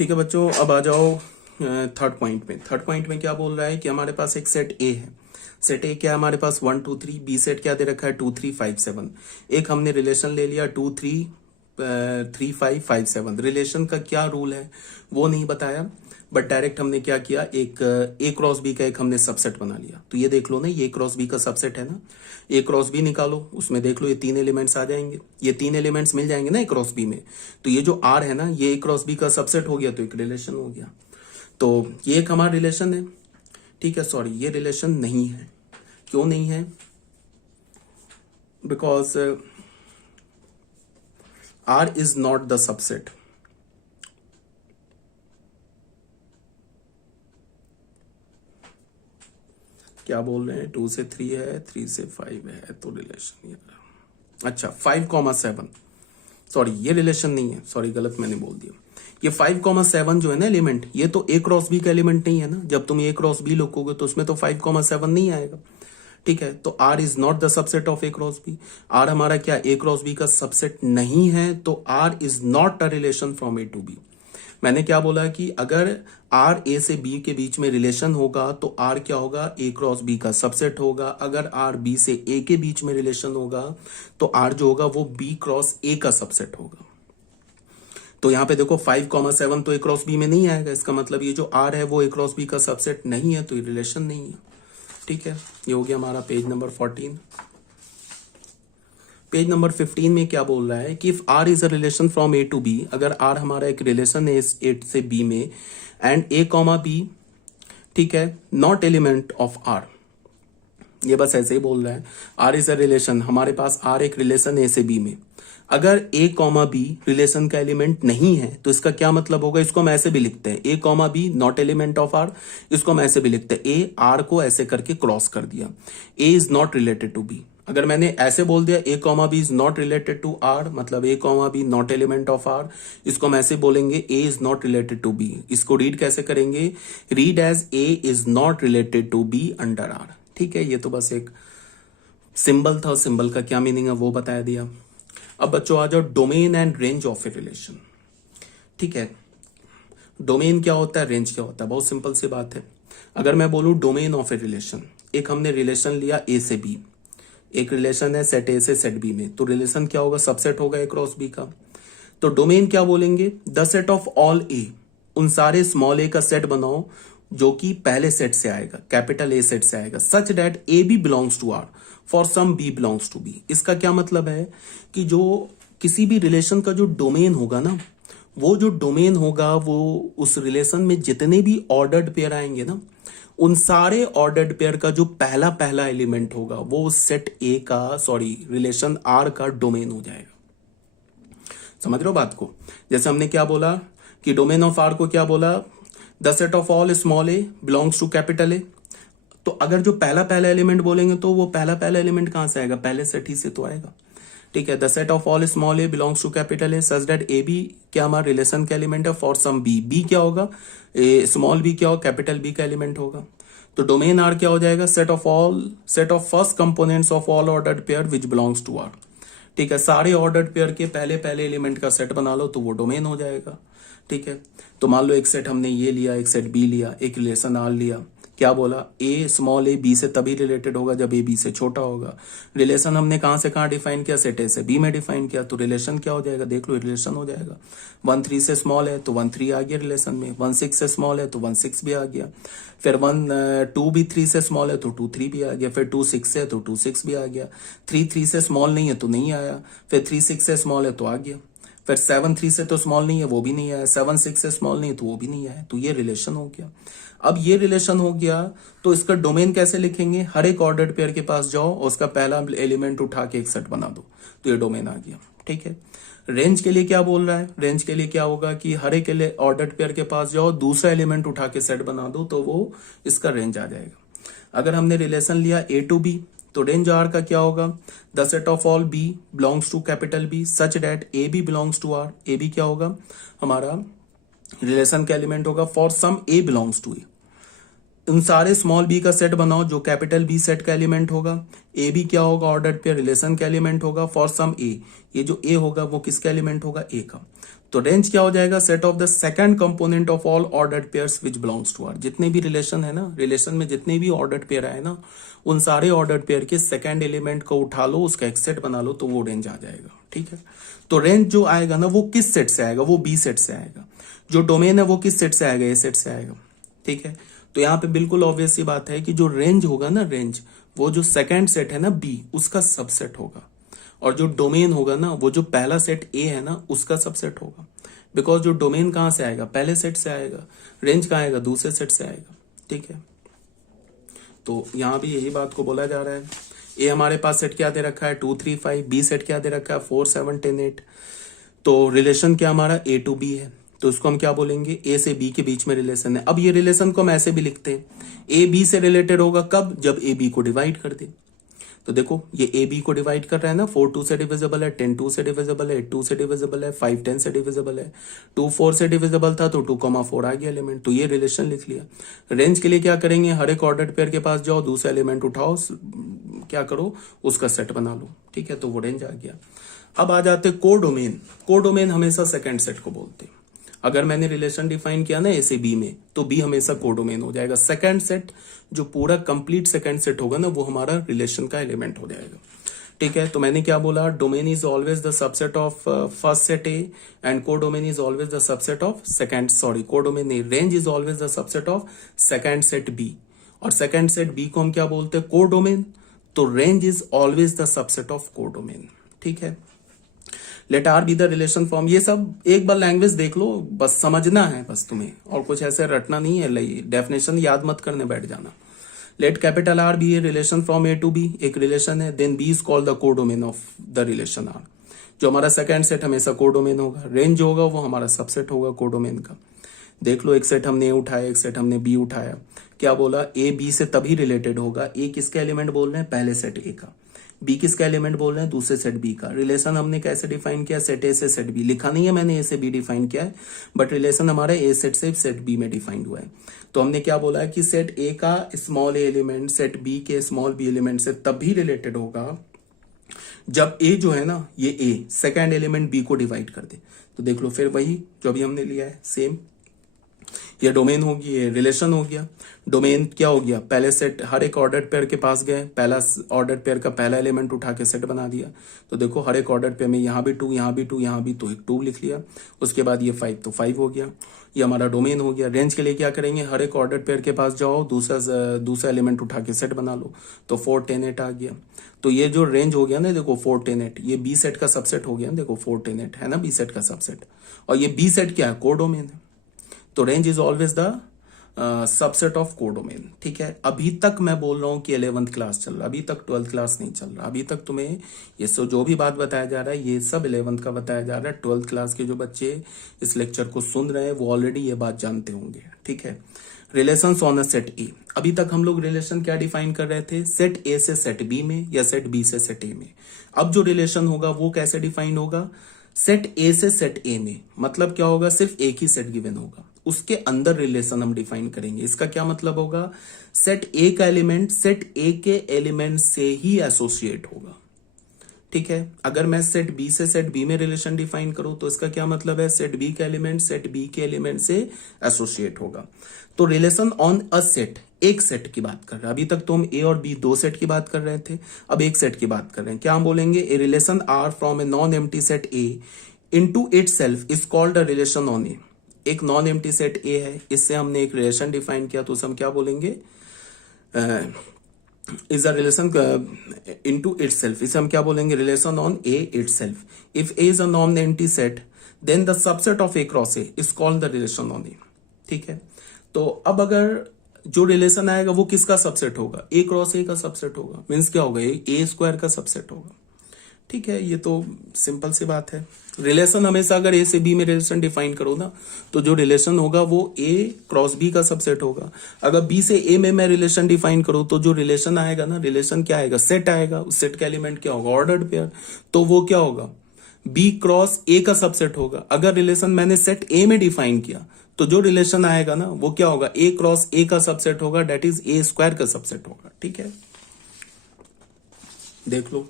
ठीक है बच्चों, अब आ जाओ थर्ड पॉइंट में। थर्ड पॉइंट में क्या बोल रहा है कि हमारे पास एक सेट ए है। सेट ए क्या है हमारे पास 1 2 3। बी सेट क्या दे रखा है 2 3 5 7। एक हमने रिलेशन ले लिया 2 3 3 5 5 7। रिलेशन का क्या रूल है वो नहीं बताया, बट डायरेक्ट हमने क्या किया, एक ए क्रॉस बी का एक हमने सबसेट बना लिया। तो ये देख लो ना, ये क्रॉस बी का सबसेट है ना, ए क्रॉस बी निकालो, उसमें देख लो ये तीन एलिमेंट्स आ जाएंगे, ये तीन एलिमेंट्स मिल जाएंगे ना ए क्रॉस बी में। तो ये जो आर है ना, ये ए क्रॉस बी का सबसेट हो गया, तो एक रिलेशन हो गया। तो ये एक हमारा रिलेशन है। ठीक है, सॉरी ये रिलेशन नहीं है। क्यों नहीं है? Because R is not the subset. क्या बोल रहे हैं, 2 से 3 है, 3 से 5 है, तो रिलेशन ये रहा। अच्छा 5,7, सॉरी ये रिलेशन नहीं है, सॉरी गलत मैंने बोल दिया। ये 5,7 जो है ना एलिमेंट, ये तो ए क्रॉस बी का एलिमेंट नहीं है ना। जब तुम ए क्रॉस बी लिखोगे तो उसमें तो 5,7 नहीं आएगा। ठीक है, तो R is not the subset of A cross B. R हमारा क्या ए क्रॉस बी का सबसेट नहीं है, तो R is not a relation from A to B. मैंने क्या बोला कि अगर आर ए से बी के बीच में रिलेशन होगा तो आर क्या होगा, ए क्रॉस बी का सबसेट होगा। अगर आर बी से ए के बीच में रिलेशन होगा तो आर जो होगा वो बी क्रॉस ए का सबसेट होगा। तो यहां पे देखो 5,7 तो ए क्रॉस बी में नहीं आएगा, इसका मतलब ये जो आर है वो ए क्रॉस बी का सबसेट नहीं है, तो ये रिलेशन नहीं है। ठीक है, ये हो गया हमारा पेज नंबर 14। पेज नंबर 15 में क्या बोल रहा है कि if R is a relation from A to B, अगर आर हमारा एक रिलेशन है इस ए से बी में, एंड ए कॉमा बी, ठीक है, नॉट एलिमेंट ऑफ आर। ये बस ऐसे ही बोल रहा है, आर इज अ रिलेशन, हमारे पास आर एक रिलेशन ए से बी में, अगर ए कॉमा बी रिलेशन का एलिमेंट नहीं है तो इसका क्या मतलब होगा, इसको हम ऐसे भी लिखते हैं, a comma b not element of R. इसको हम ऐसे भी लिखते हैं, ए आर को ऐसे करके क्रॉस कर दिया, a is not related to B. अगर मैंने ऐसे बोल दिया a comma b is not related to R, मतलब a comma b not element of R, इसको हम ऐसे बोलेंगे a is not related to b. इसको रीड कैसे करेंगे, read as a is not related to b under R. ठीक है, ये तो बस एक सिंबल था, सिंबल का क्या मीनिंग है वो बता दिया। अब बच्चों आ जाओ domain and range of a relation. ठीक है, डोमेन क्या होता है, रेंज क्या होता है, बहुत सिंपल सी बात है। अगर मैं बोलूं डोमेन ऑफ ए रिलेशन, एक हमने रिलेशन लिया ए से बी, एक रिलेशन है सेट ए से सेट बी में, तो रिलेशन क्या होगा, सबसेट होगा ए क्रॉस बी का। तो डोमेन क्या बोलेंगे, द सेट ऑफ ऑल ए, उन सारे स्मॉल ए का सेट बनाओ जो कि पहले सेट से आएगा, कैपिटल ए सेट से आएगा, such that A B belongs to R for some B belongs to B. इसका क्या मतलब है कि जो किसी भी रिलेशन का जो डोमेन होगा ना, वो जो डोमेन होगा वो उस रिलेशन में जितने भी ऑर्डर्ड पेयर आएंगे ना, उन सारे ऑर्डर्ड पेयर का जो पहला पहला एलिमेंट होगा वो सेट ए का, सॉरी रिलेशन आर का डोमेन हो जाएगा। समझ रहे हो बात को? जैसे हमने क्या बोला कि डोमेन ऑफ आर को क्या बोला, the set of all small A belongs to capital A. तो अगर जो पहला पहला एलिमेंट बोलेंगे तो वो पहला पहला एलिमेंट कहां से आएगा, पहले सेट ही से तो आएगा। ठीक है, the set of all small A belongs to capital A such that A B क्या हमारा रिलेशन का एलिमेंट है फॉर सम बी। बी क्या होगा, स्मॉल बी क्या होगा, कैपिटल बी का एलिमेंट होगा। तो डोमेन आर क्या हो जाएगा, set of first components of all ordered pair which belongs to R. ठीक है, सारे ऑर्डर्ड पेयर के पहले पहले एलिमेंट का सेट बना लो तो वो डोमेन हो जाएगा। ठीक है, तो मान लो एक सेट हमने ये लिया, एक सेट बी लिया, एक रिलेशन आर लिया, क्या बोला, ए स्मॉल ए बी से तभी रिलेटेड होगा जब ए बी से छोटा होगा। रिलेशन हमने कहां से कहां डिफाइन किया, सेट ए से बी में डिफाइन किया, तो रिलेशन क्या हो जाएगा, देख लो रिलेशन हो जाएगा। 1 3 से स्मॉल है तो 1 3 आ गया रिलेशन में, 1 6 से स्मॉल है तो 1 6 भी आ गया, फिर 1 2 भी 3 से स्मॉल है तो 2 3 भी आ गया, फिर 2 6 है तो 2 6 भी आ गया, 3 3 से स्मॉल नहीं है तो नहीं आया, फिर 3 6 से स्मॉल है तो आ गया, फिर 7 3 से तो स्मॉल नहीं है वो भी नहीं आया, 7 6 से स्मॉल नहीं है तो वो भी नहीं आया। तो ये रिलेशन हो गया। अब ये रिलेशन हो गया तो इसका डोमेन कैसे लिखेंगे, हर एक ऑर्डर्ड पेयर के पास जाओ और उसका पहला एलिमेंट उठा के एक सेट बना दो, तो ये डोमेन आ गया। ठीक है, रेंज के लिए क्या बोल रहा है, रेंज के लिए क्या होगा कि हर एक ऑर्डर्ड पेयर के पास जाओ, दूसरा एलिमेंट उठा के सेट बना दो, तो वो इसका रेंज आ जाएगा। अगर हमने रिलेशन लिया ए टू बी, तो रेंज आर का क्या होगा, the set of all b belongs to capital B such that A B belongs to R. A B क्या होगा, हमारा रिलेशन का एलिमेंट होगा for some a belongs to A. उन सारे स्मॉल बी का सेट बनाओ जो कैपिटल बी सेट का एलिमेंट होगा। ए बी क्या होगा, ऑर्डर्ड पेयर रिलेशन का एलिमेंट होगा फॉर सम ए। ये जो ए होगा वो किसका एलिमेंट होगा, ए का। तो रेंज क्या हो जाएगा, set of the second component of all ordered pairs which belongs to R. जितने भी रिलेशन है ना, रिलेशन में जितने भी ऑर्डर्ड पेयर आए ना, उन सारे ऑर्डर्ड पेयर के सेकंड एलिमेंट को उठा लो, उसका एक सेट बना लो, तो वो रेंज आ जाएगा। ठीक है, तो रेंज जो आएगा ना वो किस सेट से आएगा, वो बी सेट से आएगा। जो डोमेन है वो किस सेट से आएगा, ए सेट से आएगा। ठीक है, तो यहाँ पे बिल्कुल ऑब्वियस सी बात है कि जो रेंज होगा ना, रेंज वो जो सेकंड सेट है ना बी, उसका सबसेट होगा, और जो डोमेन होगा ना वो जो पहला सेट ए है ना उसका सबसेट होगा। बिकॉज जो डोमेन कहां से आएगा, पहले सेट से आएगा, रेंज कहां आएगा, दूसरे सेट से आएगा। ठीक है, तो यहां भी यही बात को बोला जा रहा है। ए हमारे पास सेट क्या दे रखा है, 2 3 5, बी सेट क्या दे रखा है, 4 7 10 8। तो रिलेशन क्या हमारा ए टू बी है, तो उसको हम क्या बोलेंगे, ए से बी के बीच में रिलेशन है। अब ये रिलेशन को हम ऐसे भी लिखते हैं, ए बी से रिलेटेड होगा कब, जब ए बी को डिवाइड कर दे। तो देखो ये ए बी को डिवाइड कर रहा है ना, 4 2 से डिविजिबल है, 10 2 से डिविजिबल है, 8 2 से डिविजिबल है, 5 10 से डिविजिबल है, 2 4 से डिविजिबल था तो 2,4 आ गया एलिमेंट। तो ये रिलेशन लिख लिया। रेंज के लिए क्या करेंगे, हर एक ऑर्डर्ड पेयर के पास जाओ, दूसरा एलिमेंट उठाओ, क्या करो, उसका सेट बना लो। ठीक है, तो वो रेंज आ गया। अब आ जाते कोडोमेन। कोडोमेन हमेशा सेकंड सेट को बोलते हैं। अगर मैंने रिलेशन डिफाइन किया ना ए से बी में, तो बी हमेशा कोडोमेन हो जाएगा। सेकंड सेट जो पूरा कंप्लीट सेकंड सेट होगा ना, वो हमारा रिलेशन का एलिमेंट हो जाएगा। ठीक है, तो मैंने क्या बोला, domain is always the subset of first set A and codomain is always the subset of second, sorry codomain नहीं, range is always the subset of second set B. और सेकंड सेट बी को हम क्या बोलते हैं, codomain. तो range is always the subset of codomain. ठीक है, let R be the relation form. ये सब एक बार लैंग्वेज देख लो, बस समझना है बस तुम्हें, और कुछ ऐसे रटना नहीं है, डेफिनेशन याद मत करने बैठ जाना। Let capital R be a relation from A to B, एक रिलेशन है, then B is called the codomain of the relation R. जो हमारा सेकंड सेट हमेशा कोडोमेन होगा, रेंज होगा वो हमारा सबसेट होगा कोडोमेन का। देख लो, एक सेट हमने ए उठाया, एक सेट हमने बी उठाया, क्या बोला, ए बी से तभी रिलेटेड होगा। ए किसका एलिमेंट बोल रहे हैं, पहले सेट ए का। बी किसका एलिमेंट बोल रहे हैं, दूसरे सेट बी का। रिलेशन हमने कैसे डिफाइन किया, सेट ए से सेट बी। लिखा नहीं है मैंने ए से बी डिफाइन किया है, बट रिलेशन हमारा ए सेट से सेट बी में डिफाइंड हुआ है। तो हमने क्या बोला है कि सेट ए का स्मॉल ए एलिमेंट सेट बी के स्मॉल बी एलिमेंट से तभी रिलेटेड होगा जब ए जो है ना, ये ए सेकेंड एलिमेंट बी को डिवाइड कर दे। तो देख लो, फिर वही जो अभी हमने लिया है सेम, ये डोमेन होगी, ये रिलेशन हो गया। डोमेन क्या हो गया, पहले सेट हर एक ऑर्डर्ड पेयर के पास गए, पहला ऑर्डर्ड पेयर का पहला एलिमेंट उठा के सेट बना दिया। तो देखो हर एक ऑर्डर्ड पेयर में यहाँ भी 2, यहाँ भी 2, यहाँ भी 2, एक 2 लिख लिया। उसके बाद ये 5, तो 5 हो गया, ये हमारा डोमेन हो गया। रेंज के लिए क्या करेंगे, हर एक ऑर्डर्ड पेयर के पास जाओ, दूसरा एलिमेंट उठा के सेट बना लो, तो 4 10 8 आ गया। तो ये जो रेंज हो गया ना, देखो 4 10 8, ये बी सेट का सबसेट हो गया। देखो 4 10 8 है ना बी सेट का सबसेट, और ये बी सेट क्या है, कोडोमेन है। तो range is always the subset of codomain. ठीक है, अभी तक मैं बोल रहा हूं कि 11th क्लास चल रहा, अभी तक 12th क्लास नहीं चल रहा। अभी तक तुम्हें ये जो भी बात बताया जा रहा है, ये सब 11th का बताया जा रहा है। 12th क्लास के जो बच्चे इस लेक्चर को सुन रहे हैं वो ऑलरेडी ये बात जानते होंगे। ठीक है, रिलेशंस ऑन अ सेट ए। अभी तक हम लोग रिलेशन क्या डिफाइन कर रहे थे, सेट ए से सेट बी में या सेट बी से सेट ए में। अब जो रिलेशन होगा वो कैसे डिफाइन होगा, सेट ए से सेट ए में। मतलब क्या होगा, सिर्फ एक ही सेट गिवन होगा, उसके अंदर रिलेशन हम डिफाइन करेंगे। इसका क्या मतलब होगा, सेट ए का एलिमेंट सेट ए के एलिमेंट से ही एसोसिएट होगा। ठीक है, अगर मैं सेट बी से सेट बी में रिलेशन डिफाइन करूं तो इसका क्या मतलब है, सेट बी का एलिमेंट सेट बी के एलिमेंट से एसोसिएट होगा। तो रिलेशन ऑन अ सेट, एक सेट की बात कर रहे हैं। अभी तक तो हम ए और बी 2 सेट की बात कर रहे थे, अब एक सेट की बात कर रहे हैं। क्या हम बोलेंगे, a relation R from a non empty set A into itself is called a relation on A. एक नॉन एम्प्टी सेट ए है, इससे हमने एक रिलेशन डिफाइन किया, तो उसे हम क्या बोलेंगे, is a relation into itself. इसे हम क्या बोलेंगे, relation on A itself. If A is a non empty set then the subset of A cross A is called the relation on A. ठीक है, तो अब अगर जो रिलेशन आएगा वो किसका सबसेट होगा, ए क्रॉस ए का सबसेट होगा। मीन्स क्या होगा, ए स्क्वायर का सबसेट होगा। ठीक है, ये तो सिंपल सी बात है। रिलेशन हमेशा अगर ए से बी में रिलेशन डिफाइन करो ना, तो जो रिलेशन होगा वो ए क्रॉस बी का सबसेट होगा। अगर बी से ए में मैं रिलेशन डिफाइन करूं तो जो रिलेशन आएगा ना, रिलेशन क्या आएगा, सेट आएगा। उस सेट का एलिमेंट क्या होगा, ऑर्डर्ड पेयर। तो वो क्या होगा, बी क्रॉस ए का सबसेट होगा। अगर रिलेशन मैंने सेट ए में डिफाइन किया तो जो रिलेशन आएगा ना वो क्या होगा, ए क्रॉस ए का सबसेट होगा, डेट इज ए स्क्वायर का सबसेट होगा। ठीक है, देख लो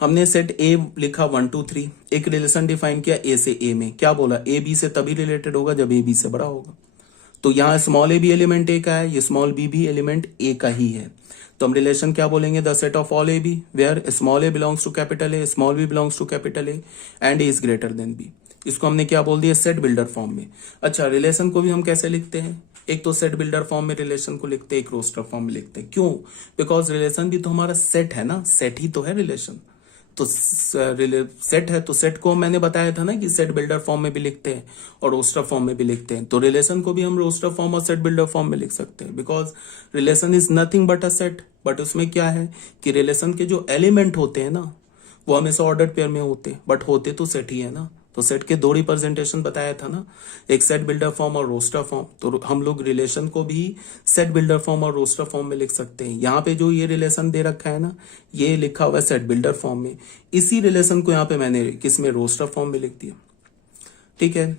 हमने सेट ए लिखा 1 2 3, एक रिलेशन डिफाइन किया ए से ए में, क्या बोला ए बी से तभी रिलेटेड होगा जब ए बी से बड़ा होगा। तो यहाँ स्मॉल ए भी एलिमेंट ए का है, ये स्मॉल बी भी एलिमेंट ए का ही है, तो हम रिलेशन क्या बोलेंगे, the set of all A B where small A belongs to capital A, small B belongs to capital A and A is greater than B. इसको हमने क्या बोल दिया, सेट बिल्डर फॉर्म में। अच्छा, रिलेशन को भी हम कैसे लिखते हैं, एक तो सेट बिल्डर फॉर्म में रिलेशन को लिखते हैं, एक रोस्टर फॉर्म में लिखते हैं। क्यों, बिकॉज रिलेशन भी तो हमारा सेट है ना, सेट ही तो है रिलेशन। तो सेट है तो सेट को मैंने बताया था ना कि सेट बिल्डर फॉर्म में भी लिखते हैं और रोस्टर फॉर्म में भी लिखते हैं, तो रिलेशन को भी हम रोस्टर फॉर्म और सेट बिल्डर फॉर्म में लिख सकते हैं, because relation is nothing but a set. But उसमें क्या है कि रिलेशन के जो एलिमेंट होते हैं ना वो हमेशा ऑर्डर्ड पेयर में होते हैं, बट होते तो सेट ही है ना। तो सेट के दो रिप्रेजेंटेशन बताया था ना, एक सेट बिल्डर फॉर्म और रोस्टर फॉर्म। तो हम लोग रिलेशन को भी सेट बिल्डर फॉर्म और रोस्टर फॉर्म में लिख सकते हैं। यहाँ पे जो ये रिलेशन दे रखा है ना, ये लिखा हुआ है सेट बिल्डर फॉर्म में, इसी रिलेशन को यहाँ पे मैंने किस में, रोस्टर फॉर्म में लिख दिया। ठीक है,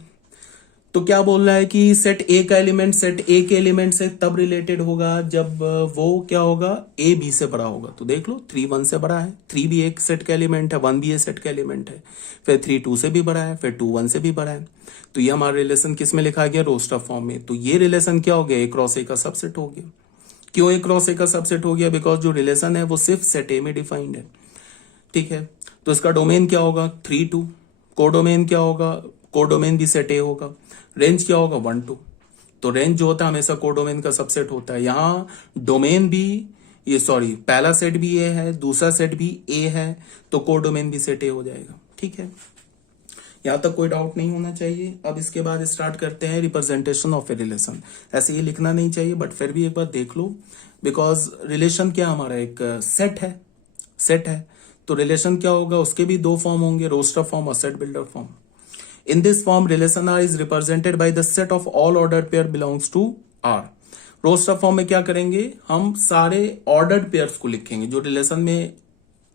तो क्या बोल रहा है कि सेट ए का एलिमेंट सेट ए के एलिमेंट से तब रिलेटेड होगा जब वो क्या होगा, ए बी से बड़ा होगा। तो देख लो 3 1 से बड़ा है, 3 भी एक सेट का एलिमेंट है, 1 भी ए सेट का एलिमेंट है, फिर 3 2 से भी बड़ा है, फिर 2 1 से भी बड़ा है। तो ये हमारा रिलेशन किस में लिखा गया, रोस्टर फॉर्म में। तो ये रिलेशन क्या हो गया, ए क्रॉस ए का सबसेट हो गया। क्यों ए क्रॉस ए का सबसेट हो गया, बिकॉज जो रिलेशन है वो सिर्फ सेट ए में डिफाइंड है। ठीक है, तो इसका डोमेन क्या होगा, 3 2, कोडोमेन क्या होगा, कोडोमेन भी सेट ए होगा, रेंज क्या होगा 1 2। तो रेंज जो होता है हमेशा कोडोमेन का सबसेट होता है। यहाँ डोमेन भी ये सॉरी पहला सेट भी ए है, दूसरा सेट भी ए है, तो कोडोमेन भी सेट ए हो जाएगा। ठीक है, यहां तक कोई डाउट नहीं होना चाहिए। अब इसके बाद स्टार्ट करते हैं रिप्रेजेंटेशन ऑफ ए रिलेशन। ऐसे ये लिखना नहीं चाहिए, बट फिर भी एक बार देख लो, बिकॉज रिलेशन क्या हमारा एक सेट है, सेट है। तो रिलेशन क्या होगा, उसके भी दो फॉर्म होंगे, रोस्टर फॉर्म और set builder form. In this form, relation R is represented by the set of all ordered pair belongs to R. Roster form में क्या करेंगे, हम सारे ऑर्डर्ड पेयर्स को लिखेंगे जो रिलेशन में,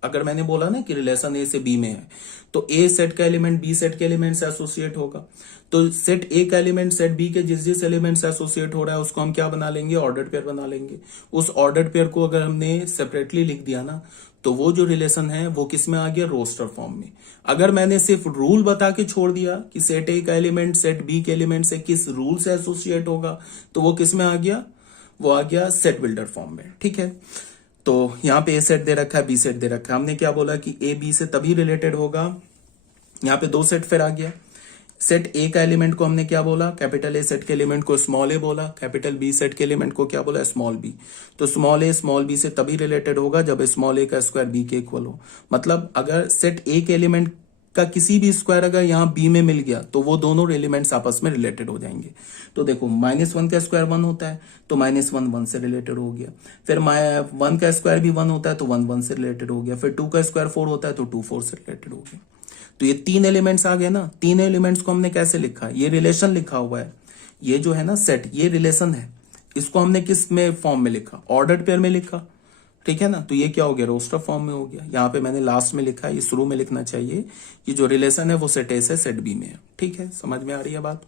अगर मैंने बोला ना कि रिलेशन ए से बी में है, तो ए सेट का एलिमेंट बी सेट के एलिमेंट से एसोसिएट होगा। तो सेट ए का एलिमेंट सेट बी के जिस जिस एलिमेंट से एसोसिएट हो रहा है उसको हम क्या बना लेंगे, ऑर्डर्ड पेयर बना लेंगे। उस ऑर्डर्ड पेयर को अगर हमने सेपरेटली लिख दिया ना, तो वो जो रिलेशन है वो किस में आ गया, रोस्टर फॉर्म में। अगर मैंने सिर्फ रूल बता के छोड़ दिया कि सेट ए का एलिमेंट सेट बी के एलिमेंट से किस रूल से एसोसिएट होगा, तो वो किस में आ गया, वो आ गया सेट बिल्डर फॉर्म में। ठीक है, तो यहाँ पे ए सेट दे रखा है, बी सेट दे रखा है, हमने क्या बोला कि ए बी से तभी रिलेटेड होगा। यहाँ पे दो सेट फिर आ गया, सेट ए का एलिमेंट को हमने क्या बोला, कैपिटल ए सेट के एलिमेंट को स्मॉल ए बोला, कैपिटल बी सेट के एलिमेंट को क्या बोला, स्मॉल बी। तो स्मॉल ए स्मॉल बी से तभी रिलेटेड होगा जब स्मॉल ए का स्क्वायर बी के इक्वल हो। मतलब अगर सेट ए के एलिमेंट का किसी भी स्क्वायर अगर यहाँ बी में मिल गया तो वो दोनों एलिमेंट्स आपस में रिलेटेड हो जाएंगे। तो देखो -1 का स्क्वायर 1 होता है, तो -1 1 से रिलेटेड हो गया। फिर 1 का स्क्वायर भी 1 होता है, तो 1 1 से रिलेटेड हो गया। फिर 2 का स्क्वायर 4 होता है, तो 2 4 से रिलेटेड हो गया। तो ये 3 एलिमेंट्स आ गए ना, 3 एलिमेंट्स को हमने कैसे लिखा, ये रिलेशन लिखा हुआ है, ये जो है ना सेट, ये रिलेशन है, इसको हमने किस में फॉर्म में लिखा, ऑर्डर्ड पेयर में लिखा। ठीक है ना, तो ये क्या हो गया, रोस्टर फॉर्म में हो गया। यहाँ पे मैंने लास्ट में लिखा है, ये शुरू में लिखना चाहिए, ये जो रिलेशन है वो सेट ए से सेट बी में है। ठीक है, समझ में आ रही है बात।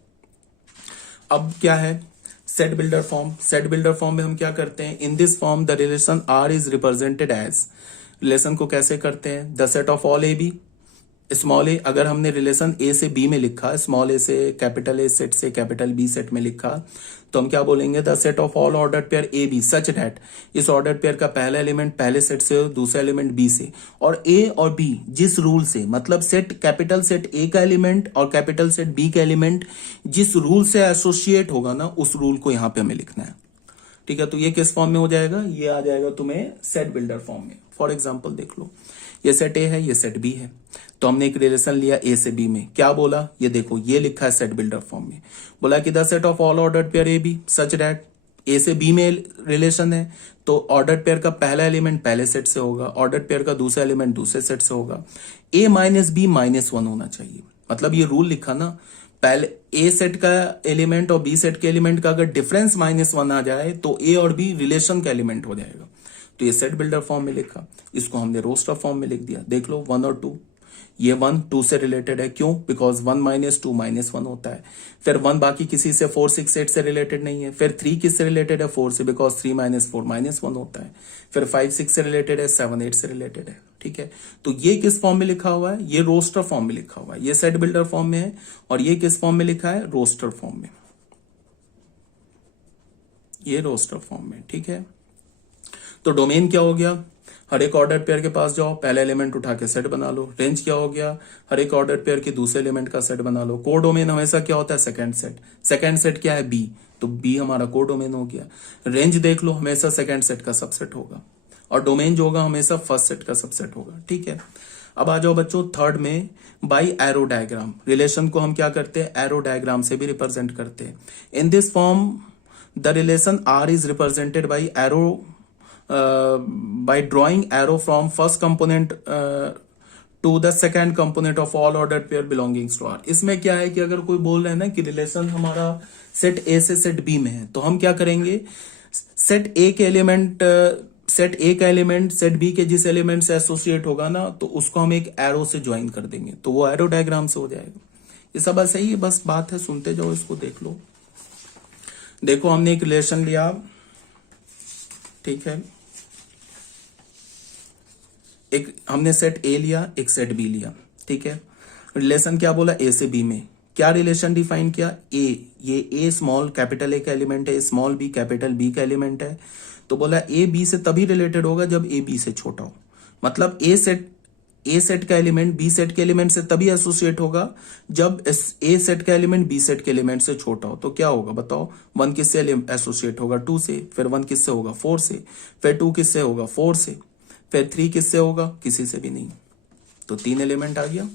अब क्या है, set builder form. Set builder form में हम क्या करते हैं, in this form the relation R is represented as, relation को कैसे करते हैं, the set of all A b small a. अगर हमने रिलेशन ए से बी में लिखा, स्मॉल ए से कैपिटल ए सेट से कैपिटल बी सेट में लिखा, तो हम क्या बोलेंगे, the set of all ordered pair A B such that, इस ऑर्डर्ड पेयर का पहला एलिमेंट पहले सेट से दूसरा एलिमेंट बी से, और ए और बी जिस रूल से, मतलब सेट कैपिटल सेट ए का एलिमेंट और कैपिटल सेट बी का एलिमेंट जिस रूल से एसोसिएट होगा ना, उस रूल को यहां पे हमें लिखना है। ठीक है, तो ये किस फॉर्म में हो जाएगा, ये आ जाएगा तुम्हें सेट बिल्डर फॉर्म में। फॉर एग्जाम्पल देख लो, ये सेट ए है, ये सेट बी है, तो हमने एक रिलेशन लिया ए से बी में, क्या बोला, ये देखो ये लिखा है सेट बिल्डर फॉर्म में, बोला कि the set of all ordered pair A B such that, a से बी में रिलेशन है, तो ऑर्डर्ड पेयर का पहला एलिमेंट पहले सेट से होगा, ऑर्डर्ड पेयर का दूसरा एलिमेंट दूसरे सेट से होगा, ए माइनस बी -1 होना चाहिए। मतलब ये रूल लिखा ना, पहले ए सेट का एलिमेंट और बी सेट के एलिमेंट का अगर डिफरेंस -1 आ जाए तो ए और बी रिलेशन का एलिमेंट हो जाएगा। तो ये सेट बिल्डर फॉर्म में लिखा, इसको हमने रोस्टर फॉर्म में लिख दिया। देख लो 1 और 2, ये 1 2 से रिलेटेड है, क्यों? बिकॉज 1 माइनस 2 माइनस 1 होता है। फिर 1 बाकी किसी से 4 6 8 से रिलेटेड नहीं है। फिर 3 किससे रिलेटेड है? 4 से, बिकॉज 3 माइनस 4 माइनस 1 होता है। फिर 5 6 से रिलेटेड है, 7 8 से रिलेटेड है। ठीक है, तो ये किस फॉर्म में लिखा हुआ है? ये रोस्टर फॉर्म में लिखा हुआ है। ये सेट बिल्डर फॉर्म में है, और ये किस फॉर्म में लिखा है? रोस्टर फॉर्म में। ये रोस्टर फॉर्म में। ठीक है, तो डोमेन क्या हो गया? हर एक ऑर्डर पेयर के पास जाओ, पहला एलिमेंट उठा के सेट बना लो। रेंज क्या हो गया? हर एक ऑर्डर पेयर के दूसरे एलिमेंट का सेट बना लो। कोर डोमेन हमेशा क्या होता है? Second set. सेकंड सेट क्या है? बी, तो बी हमारा कोर डोमेन हो गया। रेंज देख लो, हमेशा सेकंड सेट का सबसेट होगा, और डोमेन जो होगा हमेशा फर्स्ट सेट का सबसेट होगा। ठीक है, अब आ जाओ बच्चों थर्ड में, बाई एरो डायग्राम। रिलेशन को हम क्या करते हैं? एरो डायग्राम से भी रिप्रेजेंट करते हैं। In this form the relation R is represented by arrow, by drawing arrow from first component to the second component of all ordered pair belonging to R। इसमें क्या है कि अगर कोई बोल रहा है ना कि रिलेशन हमारा सेट ए से सेट बी में है, तो हम क्या करेंगे? सेट ए के एलिमेंट सेट बी के जिस एलिमेंट से एसोसिएट होगा ना, तो उसको हम एक एरो से ज्वाइन कर देंगे, तो वो एरो डायग्राम से हो जाएगा। ये सब ऐसे ही बस बात है, सुनते जाओ, इसको देख लो। देखो हमने एक रिलेशन लिया, ठीक है, एक हमने सेट ए लिया, एक सेट बी लिया। ठीक है, रिलेशन क्या बोला? ए से बी में क्या रिलेशन डिफाइन किया? ए, ये ए स्मॉल कैपिटल ए का एलिमेंट है, स्मॉल बी कैपिटल बी का एलिमेंट है, तो बोला ए बी से तभी रिलेटेड होगा जब ए बी से छोटा हो। मतलब ए सेट का एलिमेंट बी सेट के एलिमेंट से तभी एसोसिएट होगा जब ए सेट का एलिमेंट बी सेट के एलिमेंट से छोटा हो। तो क्या होगा बताओ? 1 किससे एसोसिएट होगा? 2 से। फिर 1 किससे होगा? 4 से। फिर 2 किससे होगा? 4 से। फिर 3 किससे होगा? किसी से भी नहीं। तो 3 एलिमेंट आ गया,